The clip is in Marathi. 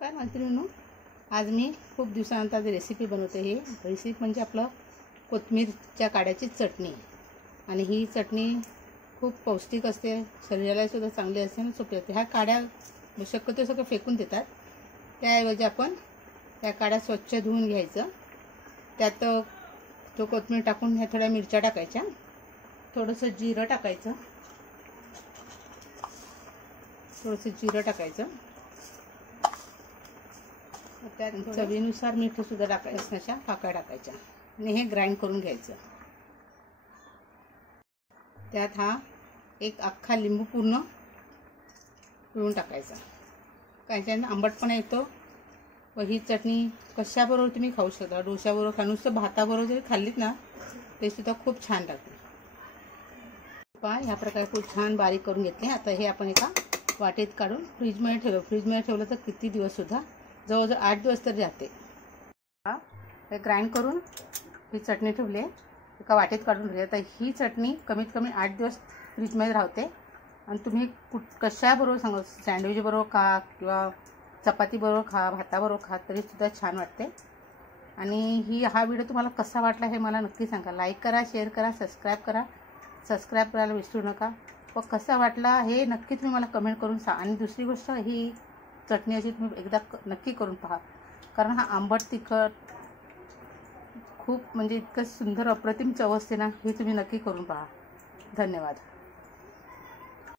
काय मैत्रिणींनो, आज मी खूप दिवसानंतर रेसिपी बनवते। ही रेसिपी म्हणजे आपलं कोथिंबीरच्या काड्याची चटणी। आणि ही चटणी खूप पौष्टिक असते, शरीराला सुद्धा चांगली असते आणि सोपी असते। ह्या काड्या शक्यतो सगळं फेकून देतात, त्याऐवजी आपण त्या काड्या स्वच्छ धुवून घ्यायचं। त्यात तो कोथिंबीर टाकून ह्या थोड्या मिरच्या टाकायच्या, थोडंसं जिरं टाकायचं, त्यात चवीनुसार मीठ सुद्धा टाकायचं, अशा पाकळ्या टाकायच्या आणि हे ग्राइंड करून घ्यायचं। त्यात हा एक अख्खा लिंबू पूर्ण पिळून टाकायचा। काहीच्यानं आंबटपणा येतो व ही चटणी कशाबरोबर तुम्ही खाऊ शकता। डोश्याबरोबर खा, नुसतं भाताबरोबर जरी खाल्लीत ना ते सुद्धा खूप छान लागते। ह्या प्रकारे खूप छान बारीक करून घेतले। आता हे आपण एका वाटीत काढून फ्रीजमध्ये ठेवलं। फ्रीजमध्ये ठेवलं तर किती दिवस सुद्धा, जवळजवळ 8 दिवस तरी राहते। हे ग्राइंड करून ही चटणी ठेवली आहे, एका वाटीत काढून ठेवली। आता ही चटणी कमीत कमी 8 दिवस फ्रीजमध्ये राहते आणि तुम्ही कशाबरोबर सांगा, सँडविच बरोबर खा किंवा चपाती बरोबर खा, भाताबरोबर खा तरी सुद्धा छान वाटते। आणि हा व्हिडिओ तुम्हाला कसा वाटला हे मला नक्की सांगा। लाईक करा, शेअर करा, सबस्क्राईब करायला विसरू नका। व कसा वाटला हे नक्की तुम्ही मला कमेंट करून सांगा। आणि दुसरी गोष्ट, ही चटणी अशी तुम्ही एकदा नक्की करून पहा, कारण हा आंबट तिखट खूप म्हणजे इतकं सुंदर अप्रतिम चव असते ना, हे तुम्ही नक्की करून पहा। धन्यवाद।